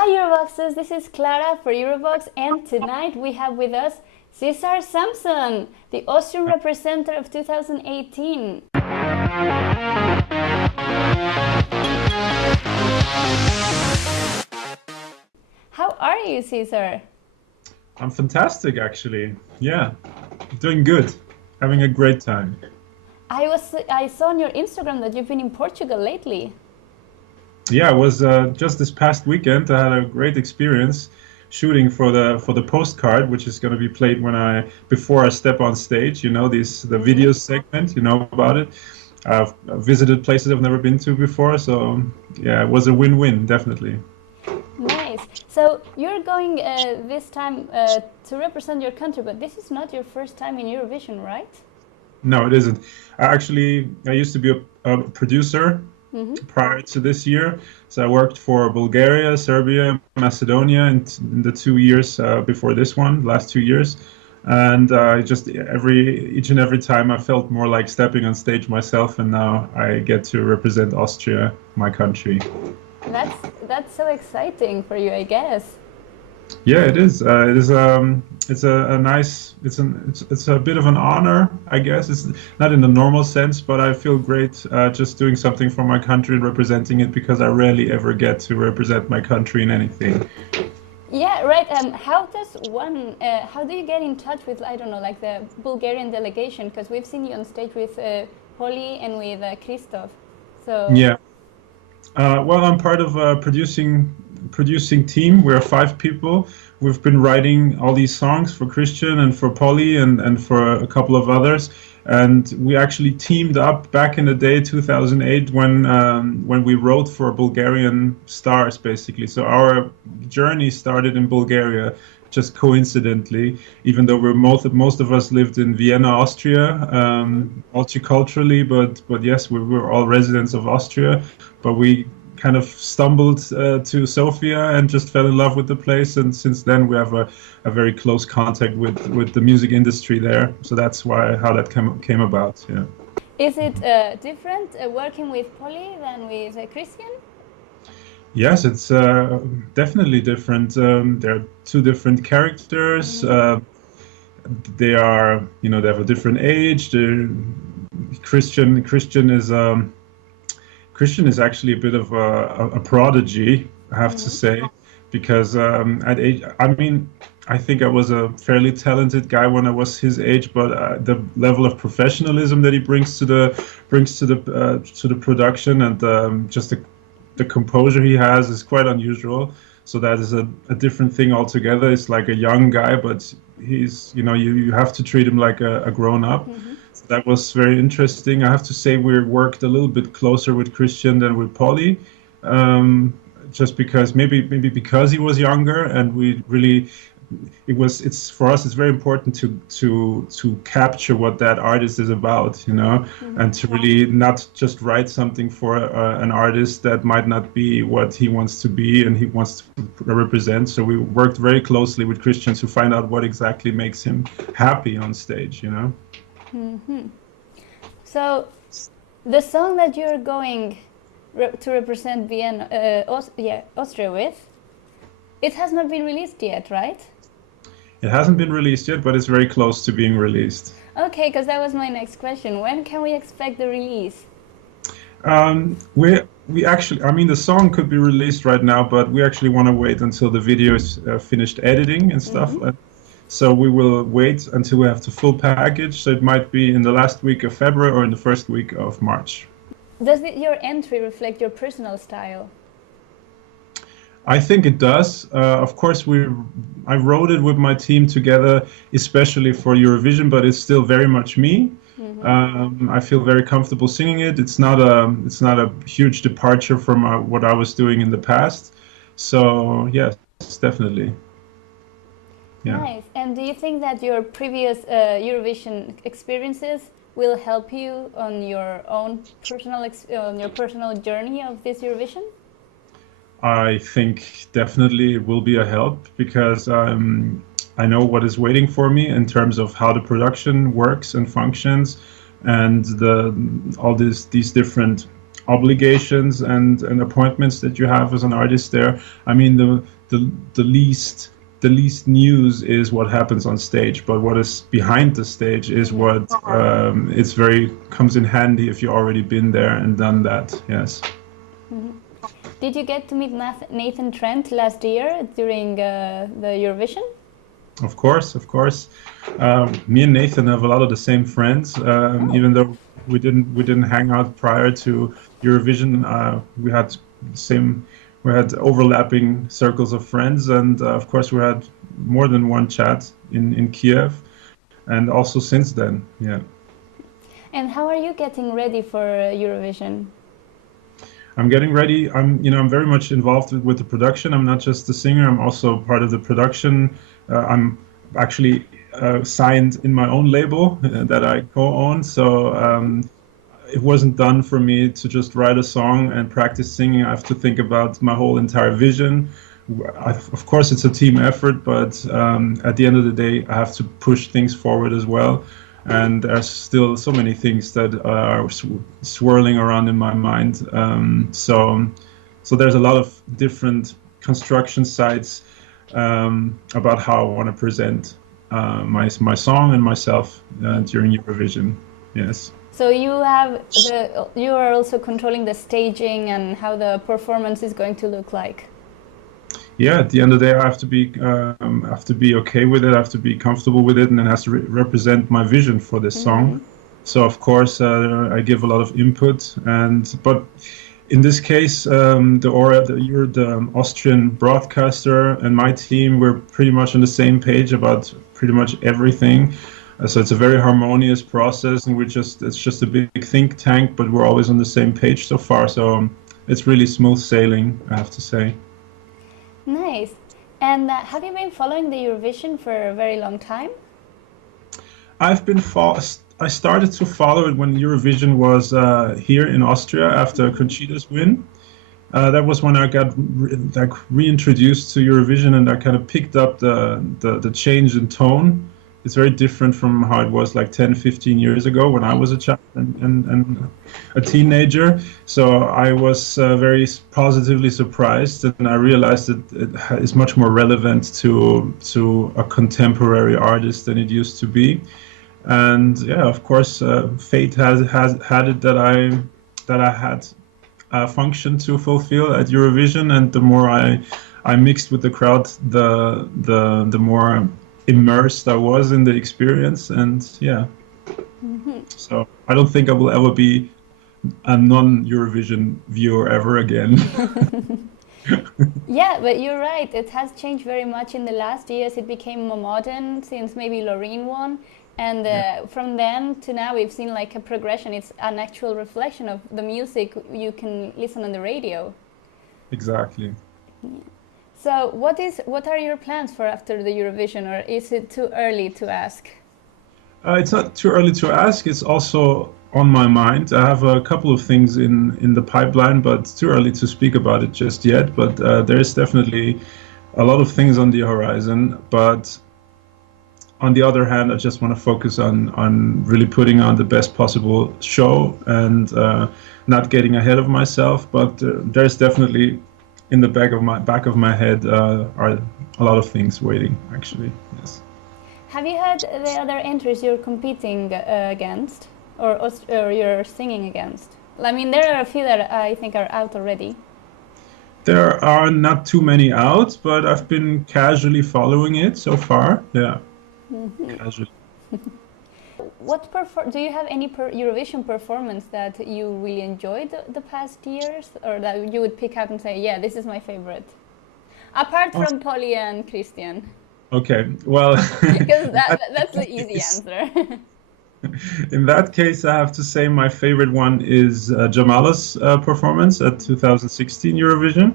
Hi Eurovoxxers, this is Clara for Eurovoxx, and tonight we have with us Cesar Sampson, the Austrian representative of 2018. How are you, Cesar? I'm fantastic, actually. Yeah, doing good. Having a great time. I saw on your Instagram that you've been in Portugal lately. Yeah, it was just this past weekend. I had a great experience shooting for the postcard, which is going to be played before I step on stage. You know, the video segment. You know about it. I've visited places I've never been to before, so yeah, it was a win-win, definitely. Nice. So you're going this time to represent your country, but this is not your first time in Eurovision, right? No, it isn't. I used to be a producer prior to this year. So I worked for Bulgaria, Serbia, Macedonia, and in the 2 years before this one, last 2 years. And each and every time I felt more like stepping on stage myself, and now I get to represent Austria, my country. That's so exciting for you, I guess. Yeah, it is. It is. It's a nice. It's a bit of an honor, I guess. It's not in the normal sense, but I feel great just doing something for my country and representing it because I rarely ever get to represent my country in anything. Yeah, right. How do you get in touch with, I don't know, like the Bulgarian delegation? Because we've seen you on stage with Polly and with Christoph. So Yeah. Well, I'm part of a producing team. We're 5 people. We've been writing all these songs for Christian and for Polly and for a couple of others. And we actually teamed up back in the day, 2008, when we wrote for Bulgarian stars, basically. So our journey started in Bulgaria, just coincidentally, even though most of us lived in Vienna, Austria, multiculturally, but yes, we were all residents of Austria. But we kind of stumbled to Sofia and just fell in love with the place, and since then we have a very close contact with the music industry there. So that's how that came about. Yeah. is it different working with Polly than with Christian? Yes, it's definitely different. There are two different characters. They have a different age. Christian is actually a bit of a prodigy, I have to say, because at age, I think I was a fairly talented guy when I was his age, but the level of professionalism that he brings to the production and just the composure he has is quite unusual. So that is a different thing altogether. It's like a young guy, but you have to treat him like a grown up. So that was very interesting. I have to say we worked a little bit closer with Christian than with Polly, just because maybe because he was younger, and we really it's for us it's very important to capture what that artist is about, and to really not just write something for an artist that might not be what he wants to be and he wants to represent. So we worked very closely with Christian to find out what exactly makes him happy on stage. So the song that you're going to represent Vienna, Austria with, it has not been released yet, right? It hasn't been released yet, but it's very close to being released. Okay, because that was my next question. When can we expect the release? We actually, the song could be released right now, but we actually want to wait until the video is finished editing and stuff. So we will wait until we have the full package. So it might be in the last week of February or in the first week of March. Does your entry reflect your personal style? I think it does. Of course, I wrote it with my team together, especially for Eurovision, but it's still very much me. I feel very comfortable singing it. It's not a huge departure from what I was doing in the past. So yes, definitely. Yeah. Nice. And do you think that your previous Eurovision experiences will help you on your own personal journey of this Eurovision? I think definitely it will be a help because I know what is waiting for me in terms of how the production works and functions, and all these different obligations and appointments that you have as an artist there. I mean, the least news is what happens on stage, but what is behind the stage is what it's very comes in handy if you've already been there and done that. Yes. Did you get to meet Nathan Trent last year during the Eurovision? Of course. Me and Nathan have a lot of the same friends, even though we didn't hang out prior to Eurovision. We had overlapping circles of friends, and of course we had more than one chat in Kiev, and also since then. Yeah. And how are you getting ready for Eurovision? I'm getting ready. I'm very much involved with the production. I'm not just the singer. I'm also part of the production. I'm actually signed in my own label that I co-own. So it wasn't done for me to just write a song and practice singing. I have to think about my whole entire vision. Of course, it's a team effort, but at the end of the day, I have to push things forward as well. And there's still so many things that are swirling around in my mind. So there's a lot of different construction sites about how I want to present my song and myself during Eurovision. Yes. So you are also controlling the staging and how the performance is going to look like. Yeah, at the end of the day, I have to be okay with it. I have to be comfortable with it, and it has to represent my vision for this song. So of course, I give a lot of input, but in this case, the Austrian broadcaster and my team, we're pretty much on the same page about pretty much everything. So it's a very harmonious process, and it's just a big think tank, but we're always on the same page so far. So it's really smooth sailing, I have to say. Nice. And have you been following the Eurovision for a very long time? I started to follow it when Eurovision was here in Austria after Conchita's win. That was when I got reintroduced to Eurovision, and I kind of picked up the change in tone. It's very different from how it was like 10, 15 years ago when I was a child and a teenager. So I was very positively surprised, and I realized that it is much more relevant to a contemporary artist than it used to be. And yeah, of course, fate has had it that I had a function to fulfill at Eurovision, and the more I mixed with the crowd, the more immersed I was in the experience. And yeah, so I don't think I will ever be a non-Eurovision viewer ever again. Yeah, but you're right, it has changed very much in the last years. It became more modern since maybe Loreen won, and from then to now we've seen like a progression. It's an actual reflection of the music you can listen on the radio. Exactly. Yeah. So what are your plans for after the Eurovision, or is it too early to ask? It's not too early to ask. It's also on my mind. I have a couple of things in the pipeline, but it's too early to speak about it just yet. But there is definitely a lot of things on the horizon. But on the other hand, I just want to focus on really putting on the best possible show and not getting ahead of myself. But there's definitely in the back of my head are a lot of things waiting, actually. Yes. Have you had the other entries you're competing against, or you're singing against? I mean, there are a few that I think are out already. There are not too many out, but I've been casually following it so far. Yeah, casually. Do you have any Eurovision performance that you really enjoyed the past years, or that you would pick out and say, yeah, this is my favorite? Apart from Polly and Christian. Okay, well... Because that's the easy answer. In that case, I have to say my favorite one is Jamala's performance at 2016 Eurovision.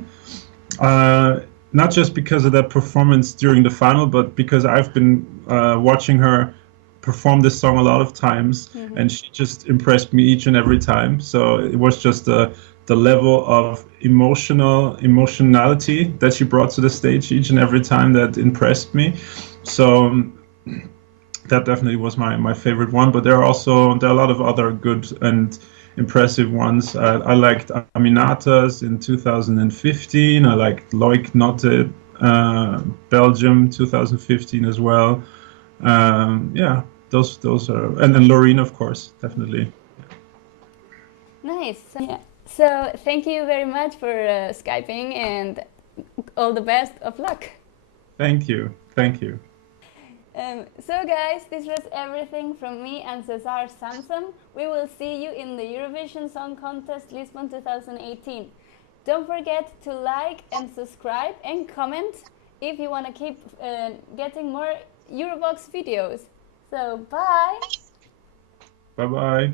Not just because of that performance during the final, but because I've been watching her perform this song a lot of times, and she just impressed me each and every time. So it was just the level of emotionality that she brought to the stage each and every time that impressed me. So that definitely was my favorite one. But there are a lot of other good and impressive ones. I liked Aminatas in 2015. I liked Loic Notte, Belgium 2015 as well. Yeah, those are, and then Loreen, of course, definitely. Nice. Yeah. So thank you very much for Skyping, and all the best of luck. Thank you. Thank you. So guys, this was everything from me and Cesar Sampson. We will see you in the Eurovision Song Contest Lisbon 2018. Don't forget to like and subscribe and comment if you want to keep getting more Eurovoxx videos. So bye! Bye-bye.